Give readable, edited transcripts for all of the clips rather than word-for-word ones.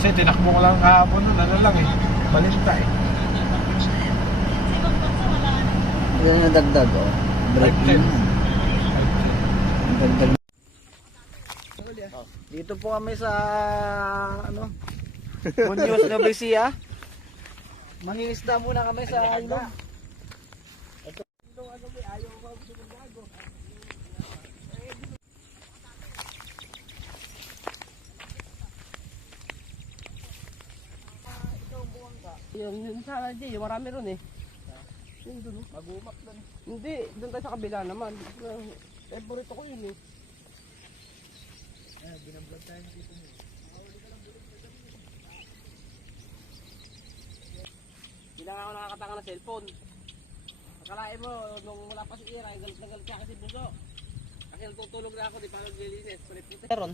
Kasi tinakbo ko lang kahapon nun, ano lang eh, malinta eh. Yan yung dagdag, oh. Break 510. in. Dagdag. Dito po kami sa ano? Muñoz Novecia. Mangingisda muna kami sa ilog. Yun sana di, yung marami ron eh. Yun dun. Magumak doon. Hindi, dun tayo sa kabila naman. Favorite ko yun eh. Binablog tayo dito mo. Hindi lang ako nakakatanga ng cellphone. Akalain mo, nung wala pa si Ira, galit na galit siya kasi buso. Kasi natutulog na ako, di pa naglilinis. Meron.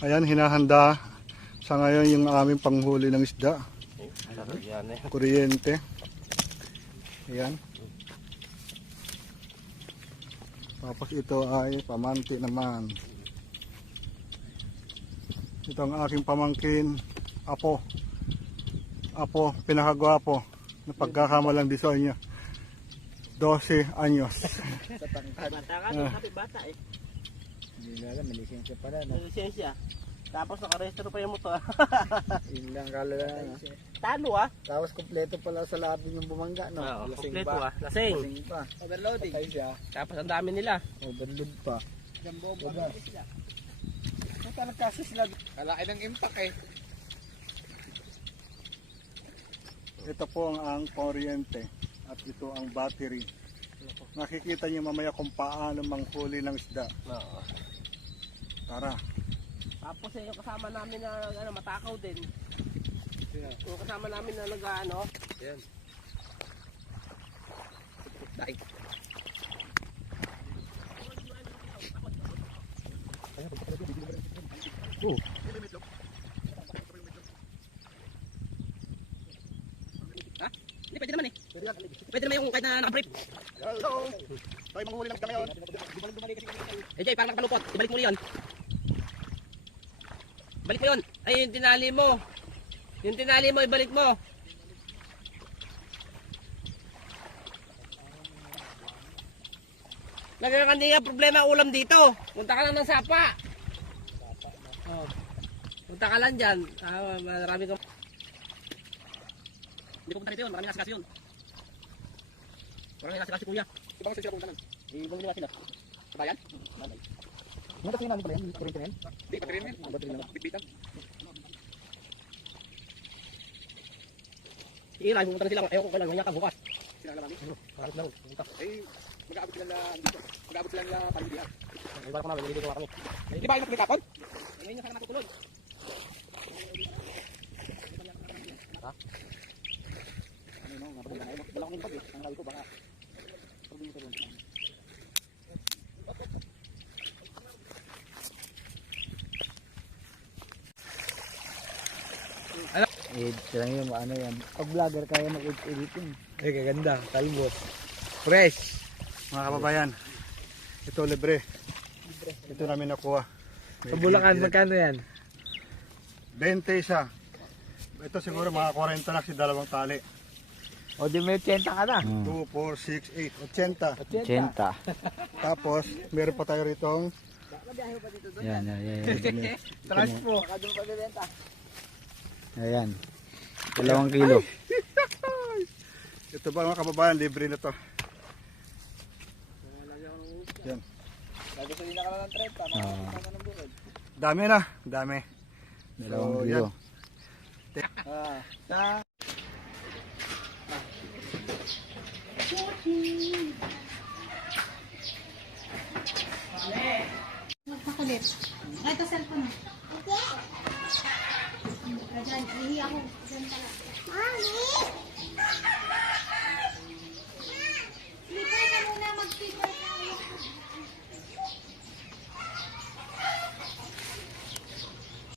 Ayan, hinahanda sa ngayon yung aming panghuli ng isda. Yan eh. Kuryente. Ayan. Tapos ito ay pamanti naman. Ito ang aking pamangkin, Apo. Apo, pinakagwapo. Napagkakamalang disoy niya. 12 anyos. Sa tangkad. Bata ka, kasi bata eh. Hindi na alam, may lisensya pala. May lisensya. Tapos nakarehistro pa yung motor. Yun lang kalala. Talo ah. Tapos kompleto pala sa labi yung bumangga, no? Oo, Lasing kompleto pa. ah. Lasing. Lasing pa. Overloading. Patay siya. Tapos ang dami nila. Overload pa. Jambo Diba? sila. Nagkalagkasi sila. Kalain ng impact eh. Ito po ang kuryente at ito ang battery. Nakikita niyo mamaya kung paano manghuli ng isda. Oo. Tara. Tapos yung kasama namin na ano, matakaw din. Yung kasama namin na nag-ano. Ayan. Dahil. Oh. Ha? Hindi, pwede naman eh. Pwede naman yung kahit na nakabrief. Hello. Tayo manghuli ng isda ngayon. Eh Jay, parang nakalupot. Ibalik mo yun. Balik mo yun. Ay, yung tinali mo. Yung tinali mo, ibalik mo. Nagkakandi nga problema ulam dito. Punta ka lang ng sapa. Oh. Punta ka lang dyan. Marami ko. Hindi ko punta dito yun. Marami kasi yun. Marami kasi kuya. Ibang sila punta nun. Ibang nila sila. Sabayan? Ano kasi namin pala yan? Kuryente na yan? Di, battery na yan. Battery lang. Bitbitan. Iray, pumunta na sila. Ayaw ko kailang. Ngayon ka bukas. Sila lang. Harap lang. Pumunta. Eh, mag-aabot sila na dito. Mag-aabot sila na paligdihan. Ay, wala ko na. Nililigo na kami. Di ba yung kapon? Ngayon na sana matutuloy. Ha? Ano no? Wala akong impact eh. Ang sabi ko baka. Edit lang yun, ano yan. Pag vlogger kaya mag-editing. Eh, kaganda. Talbot. Fresh. Mga kababayan, ito libre. Ito namin nakuha. Sa Bulacan, magkano yan? 20 siya. Ito siguro mga 40 lang si dalawang tali. O di may 80 ka na. 2, 4, 6, 8, 80. 80. Tapos, meron pa tayo ritong Yan. transpo. Ayan. 2 kilo. Ito ba mga kababayan, libre na to. Yan. Nagkasalina ka na ng 30. Dami na, dami. 2 So, kilo. Magpakalit. Ay, ito cellphone.